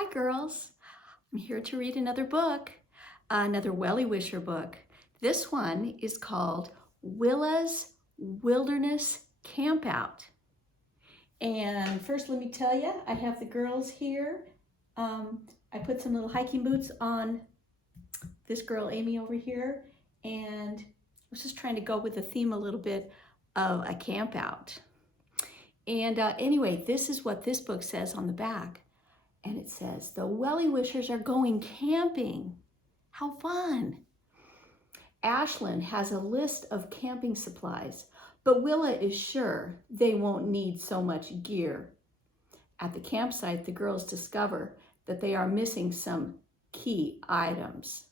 Hi girls, I'm here to read another book, another Wellie Wisher book. This one is called Willa's Wilderness Campout. And first let me tell you, I have the girls here. I put some little hiking boots on this girl Amy over here, and I was just trying to go with the theme a little bit of a campout. And anyway, this is what this book says on the back. And it says, the Wellie Wishers are going camping. How fun. Ashlyn has a list of camping supplies, but Willa is sure they won't need so much gear. At the campsite, the girls discover that they are missing some key items.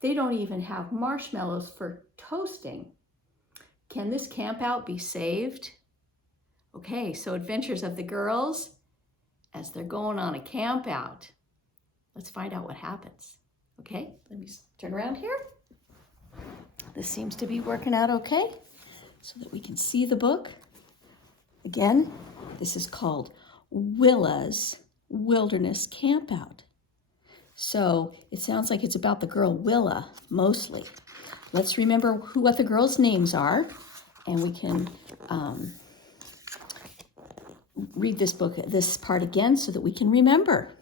They don't even have marshmallows for toasting. Can this campout be saved? Okay, so adventures of the girls as they're going on a camp out. Let's find out what happens. Okay, let me turn around here. This seems to be working out okay so that we can see the book. Again, this is called Willa's Wilderness Campout. So it sounds like it's about the girl Willa mostly. Let's remember what the girls' names are, and we can read this part again so that we can remember.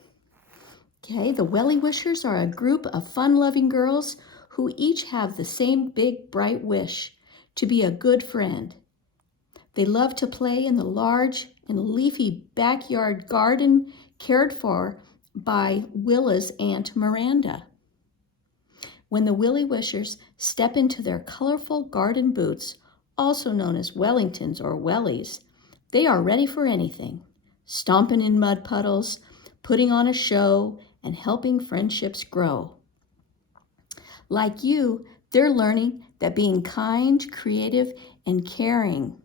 Okay, the Wellie Wishers are a group of fun-loving girls who each have the same big, bright wish to be a good friend. They love to play in the large and leafy backyard garden cared for by Willa's Aunt Miranda. When the Wellie Wishers step into their colorful garden boots, also known as Wellingtons or Wellies, they are ready for anything, stomping in mud puddles, putting on a show, and helping friendships grow. Like you, they're learning that being kind, creative, and caring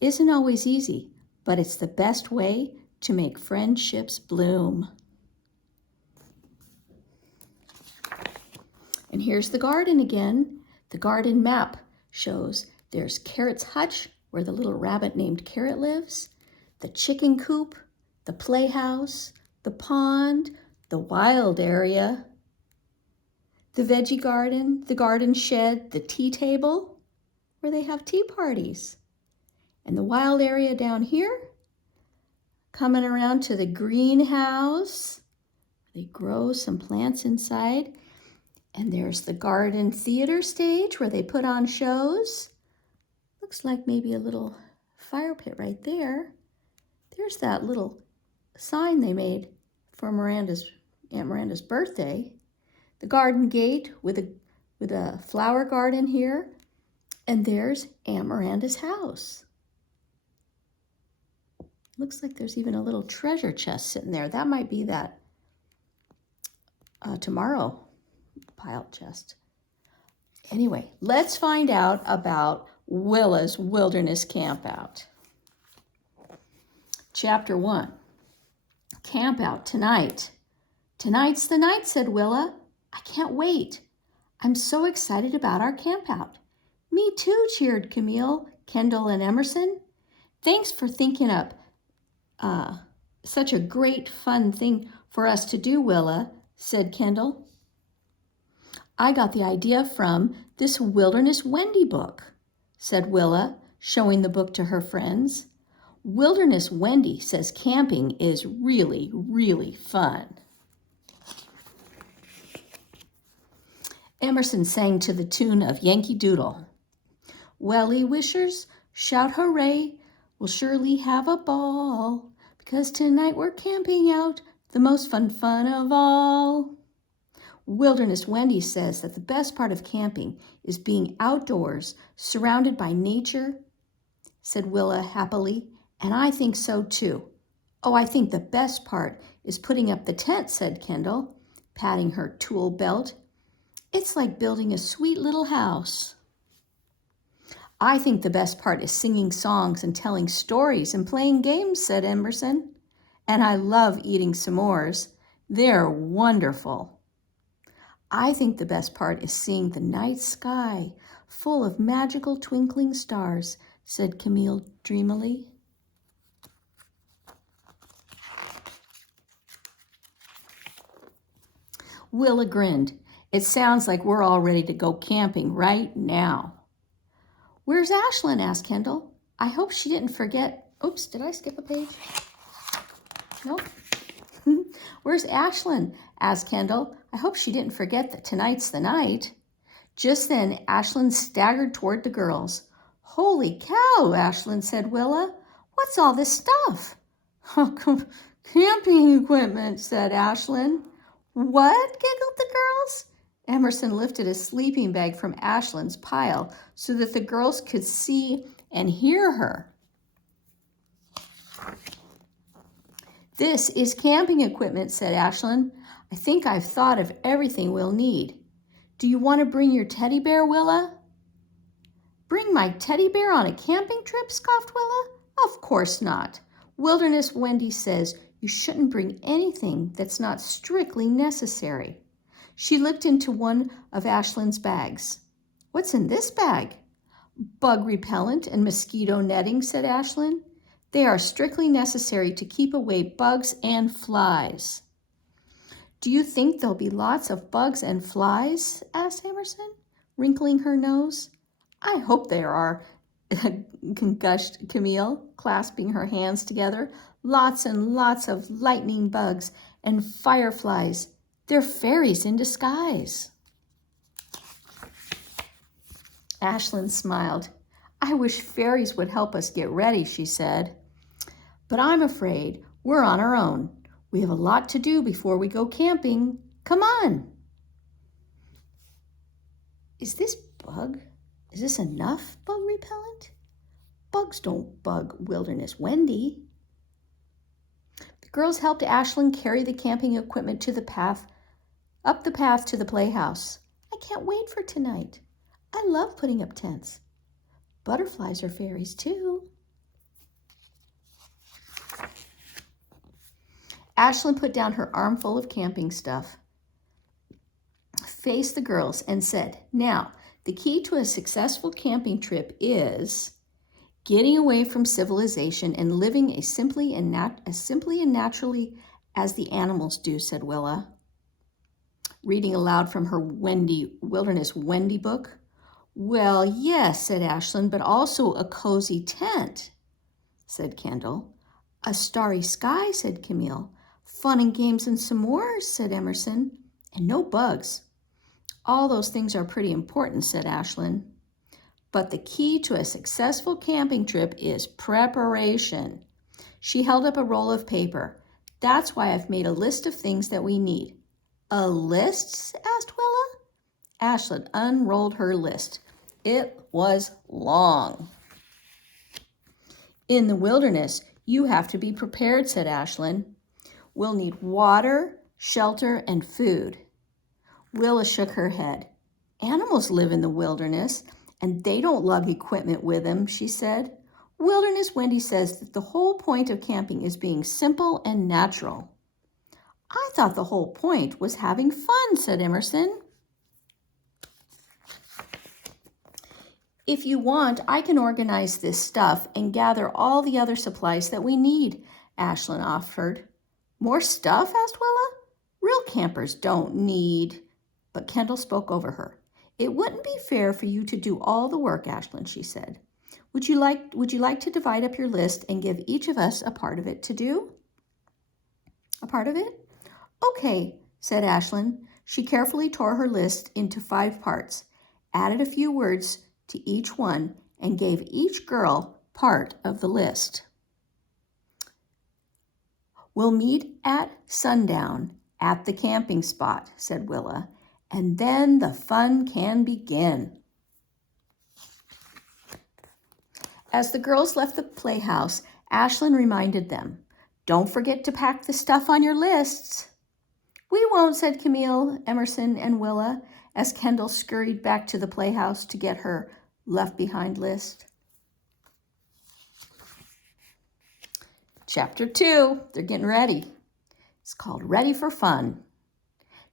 isn't always easy, but it's the best way to make friendships bloom. And here's the garden again. The garden map shows there's Carrot's hutch, where the little rabbit named Carrot lives, the chicken coop, the playhouse, the pond, the wild area, the veggie garden, the garden shed, the tea table, where they have tea parties, and the wild area down here, coming around to the greenhouse. They grow some plants inside, and there's the garden theater stage where they put on shows. Looks like maybe a little fire pit right there. There's that little sign they made for Aunt Miranda's birthday. The garden gate with a flower garden here. And there's Aunt Miranda's house. Looks like there's even a little treasure chest sitting there. That might be that tomorrow pile chest. Anyway, let's find out about Willa's Wilderness Campout. Chapter 1. Campout tonight. Tonight's the night, said Willa. I can't wait. I'm so excited about our campout. Me too, cheered Camille, Kendall, and Emerson. Thanks for thinking up such a great fun thing for us to do, Willa, said Kendall. I got the idea from this Wilderness Wendy book, said Willa, showing the book to her friends. Wilderness Wendy says camping is really, really fun. Emerson sang to the tune of Yankee Doodle. Wellie Wishers, shout hooray, we'll surely have a ball, because tonight we're camping out, the most fun of all. Wilderness Wendy says that the best part of camping is being outdoors, surrounded by nature, said Willa happily, and I think so too. Oh, I think the best part is putting up the tent, said Kendall, patting her tool belt. It's like building a sweet little house. I think the best part is singing songs and telling stories and playing games, said Emerson. And I love eating s'mores. They're wonderful. I think the best part is seeing the night sky full of magical twinkling stars, said Camille dreamily. Willa grinned. It sounds like we're all ready to go camping right now. Where's Ashlyn? Asked Kendall. I hope she didn't forget. Oops, did I skip a page? Nope. Where's Ashlyn? Asked Kendall. I hope she didn't forget that tonight's the night. Just then, Ashlyn staggered toward the girls. Holy cow, Ashlyn, said Willa. What's all this stuff? Camping equipment, said Ashlyn. What? Giggled the girls. Emerson lifted a sleeping bag from Ashlyn's pile so that the girls could see and hear her. This is camping equipment, said Ashlyn. I think I've thought of everything we'll need. Do you want to bring your teddy bear, Willa? Bring my teddy bear on a camping trip, scoffed Willa. Of course not. Wilderness Wendy says you shouldn't bring anything that's not strictly necessary. She looked into one of Ashlyn's bags. What's in this bag? Bug repellent and mosquito netting, said Ashlyn. They are strictly necessary to keep away bugs and flies. Do you think there'll be lots of bugs and flies? Asked Emerson, wrinkling her nose. I hope there are, gushed Camille, clasping her hands together. Lots and lots of lightning bugs and fireflies. They're fairies in disguise. Ashlyn smiled. I wish fairies would help us get ready, she said. But I'm afraid we're on our own. We have a lot to do before we go camping. Come on. Is this enough bug repellent? Bugs don't bug Wilderness Wendy. The girls helped Ashlyn carry the camping equipment up the path to the playhouse. I can't wait for tonight. I love putting up tents. Butterflies are fairies too. Ashlyn put down her armful of camping stuff, faced the girls, and said, Now, the key to a successful camping trip is getting away from civilization and living as simply and naturally as the animals do, said Willa, reading aloud from her Wilderness Wendy book. Well, yes, said Ashlyn, but also a cozy tent, said Kendall. A starry sky, said Camille. Fun and games and s'mores, said Emerson. And no bugs. All those things are pretty important, said Ashlyn. But the key to a successful camping trip is preparation. She held up a roll of paper. That's why I've made a list of things that we need. A list? Asked Willa. Ashlyn unrolled her list. It was long. In the wilderness, you have to be prepared, said Ashlyn. We'll need water, shelter, and food. Willa shook her head. Animals live in the wilderness, and they don't lug equipment with them, she said. Wilderness Wendy says that the whole point of camping is being simple and natural. I thought the whole point was having fun, said Emerson. If you want, I can organize this stuff and gather all the other supplies that we need, Ashlyn offered. More stuff? Asked Willa. Real campers don't need. But Kendall spoke over her. It wouldn't be fair for you to do all the work, Ashlyn, she said. Would you like to divide up your list and give each of us a part of it to do? A part of it? Okay, said Ashlyn. She carefully tore her list into 5 parts, added a few words to each one, and gave each girl part of the list. We'll meet at sundown at the camping spot, said Willa, and then the fun can begin. As the girls left the playhouse, Ashlyn reminded them, Don't forget to pack the stuff on your lists. We won't, said Camille, Emerson, and Willa, as Kendall scurried back to the playhouse to get her left-behind list. Chapter 2, they're getting ready. It's called Ready for Fun.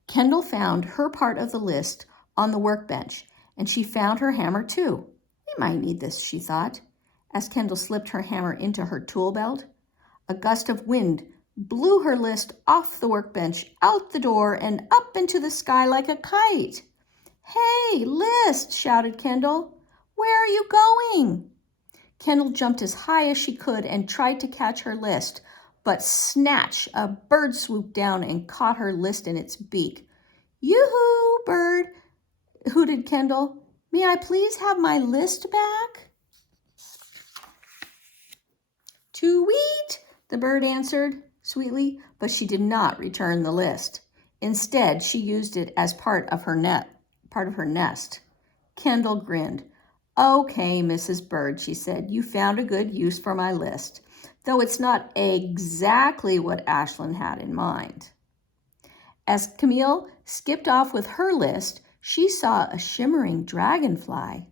Kendall found her part of the list on the workbench, and she found her hammer too. We might need this, she thought, as Kendall slipped her hammer into her tool belt. A gust of wind blew her list off the workbench, out the door, and up into the sky like a kite. "Hey, list!" shouted Kendall. "Where are you going?" Kendall jumped as high as she could and tried to catch her list, but snatch, a bird swooped down and caught her list in its beak. "Yoo-hoo, bird!" hooted Kendall. "May I please have my list back?" "Tweet," the bird answered sweetly, but she did not return the list. Instead, she used it as part of her nest. Kendall grinned. "Okay, Mrs. Bird," she said, "you found a good use for my list, though it's not exactly what Ashlyn had in mind." As Camille skipped off with her list, she saw a shimmering dragonfly.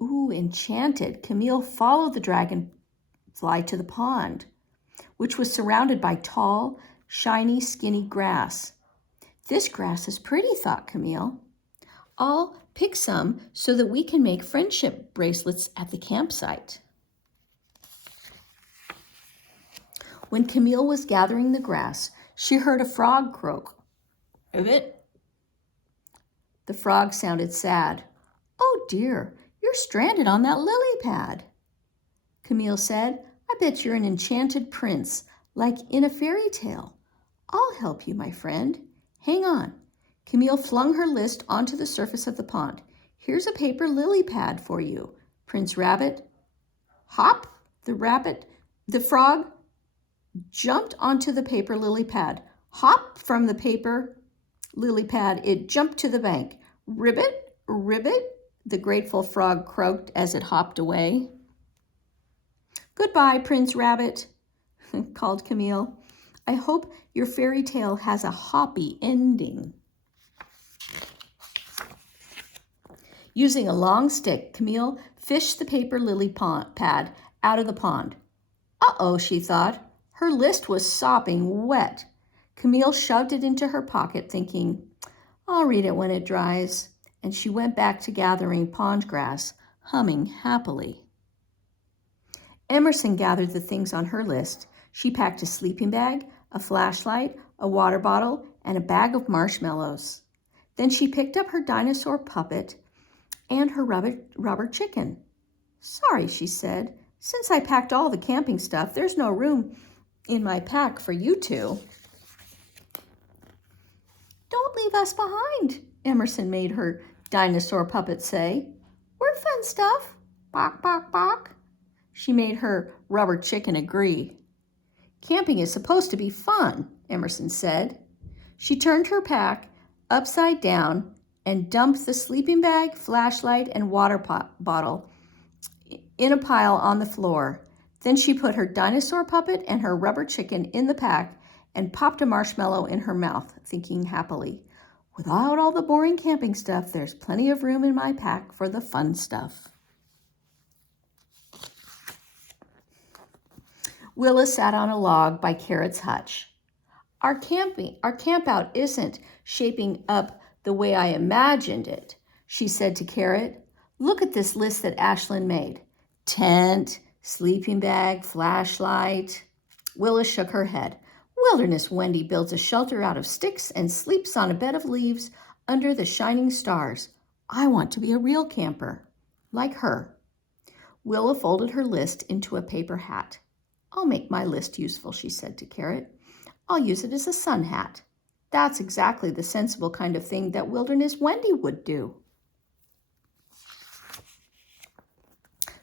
Ooh, enchanted, Camille followed the dragonfly to the pond, which was surrounded by tall, shiny, skinny grass. "This grass is pretty," thought Camille. "I'll pick some so that we can make friendship bracelets at the campsite." When Camille was gathering the grass, she heard a frog croak. "Ribbit." The frog sounded sad. "Oh dear, you're stranded on that lily pad." Camille said, "I bet you're an enchanted prince, like in a fairy tale. I'll help you, my friend. Hang on." Camille flung her list onto the surface of the pond. "Here's a paper lily pad for you, Prince Rabbit." Hop! The frog jumped onto the paper lily pad. Hop from the paper lily pad, it jumped to the bank. "Ribbit, ribbit," the grateful frog croaked as it hopped away. "Goodbye, Prince Rabbit," called Camille. "I hope your fairy tale has a hoppy ending." Using a long stick, Camille fished the paper lily pad out of the pond. "Uh-oh," she thought. Her list was sopping wet. Camille shoved it into her pocket, thinking, "I'll read it when it dries," and she went back to gathering pond grass, humming happily. Emerson gathered the things on her list. She packed a sleeping bag, a flashlight, a water bottle, and a bag of marshmallows. Then she picked up her dinosaur puppet and her rubber chicken. "Sorry," she said, "since I packed all the camping stuff, there's no room in my pack for you two." "Don't leave us behind," Emerson made her dinosaur puppet say. "We're fun stuff. Bok, bok, bok." She made her rubber chicken agree. "Camping is supposed to be fun," Emerson said. She turned her pack upside down and dumped the sleeping bag, flashlight, and water bottle in a pile on the floor. Then she put her dinosaur puppet and her rubber chicken in the pack and popped a marshmallow in her mouth, thinking happily, "Without all the boring camping stuff, there's plenty of room in my pack for the fun stuff." Willa sat on a log by Carrot's hutch. Our campout isn't shaping up the way I imagined it," she said to Carrot. "Look at this list that Ashlyn made. Tent, sleeping bag, flashlight." Willa shook her head. "Wilderness Wendy builds a shelter out of sticks and sleeps on a bed of leaves under the shining stars. I want to be a real camper, like her." Willa folded her list into a paper hat. "I'll make my list useful," she said to Carrot. "I'll use it as a sun hat. That's exactly the sensible kind of thing that Wilderness Wendy would do."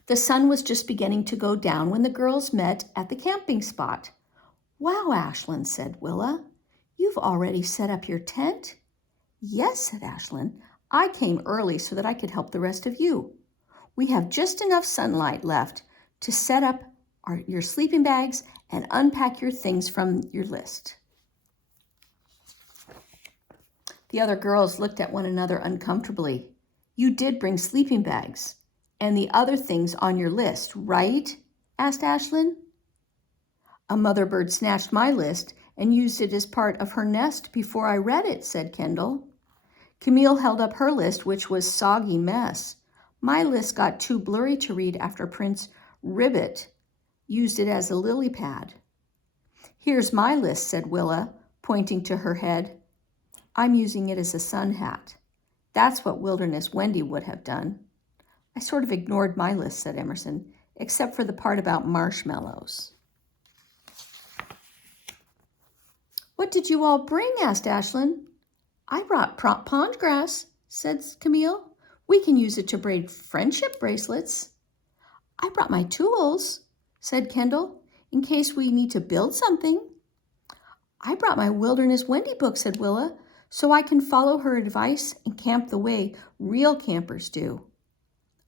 The sun was just beginning to go down when the girls met at the camping spot. "Wow, Ashlyn," said Willa. "You've already set up your tent?" "Yes," said Ashlyn. "I came early so that I could help the rest of you. We have just enough sunlight left to set up your sleeping bags and unpack your things from your list." The other girls looked at one another uncomfortably. "You did bring sleeping bags and the other things on your list, right?" asked Ashlyn. "A mother bird snatched my list and used it as part of her nest before I read it," said Kendall. Camille held up her list, which was soggy mess. "My list got too blurry to read after Prince Ribbit used it as a lily pad. Here's my list, said Willa, pointing to her head. I'm using it as a sun hat. That's what Wilderness Wendy would have done. I sort of ignored my list, said Emerson, except for the part about marshmallows. What did you all bring? Asked Ashlyn. I brought pond grass, said Camille. We can use it to braid friendship bracelets. I brought my tools, said Kendall, in case we need to build something. I brought my Wilderness Wendy book, said Willa, so I can follow her advice and camp the way real campers do.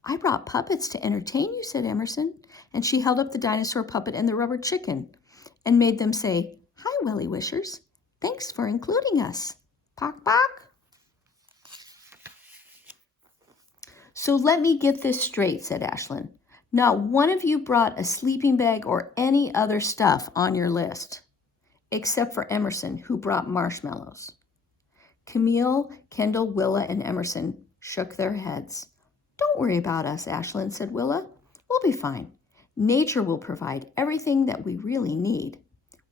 I brought puppets to entertain you, said Emerson, and she held up the dinosaur puppet and the rubber chicken and made them say, Hi, Wellie Wishers. Thanks for including us. Pock, pock. So let me get this straight, said Ashlyn. Not one of you brought a sleeping bag or any other stuff on your list, except for Emerson, who brought marshmallows. Camille, Kendall, Willa, and Emerson shook their heads. Don't worry about us, Ashlyn, said Willa. We'll be fine. Nature will provide everything that we really need.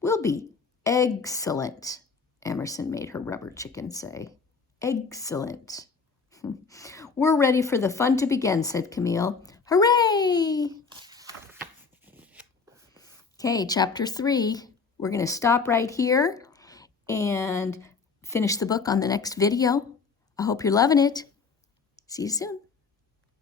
We'll be excellent, Emerson made her rubber chicken say. Excellent. We're ready for the fun to begin, said Camille. Hooray! Okay, chapter 3. We're going to stop right here and finish the book on the next video. I hope you're loving it. See you soon.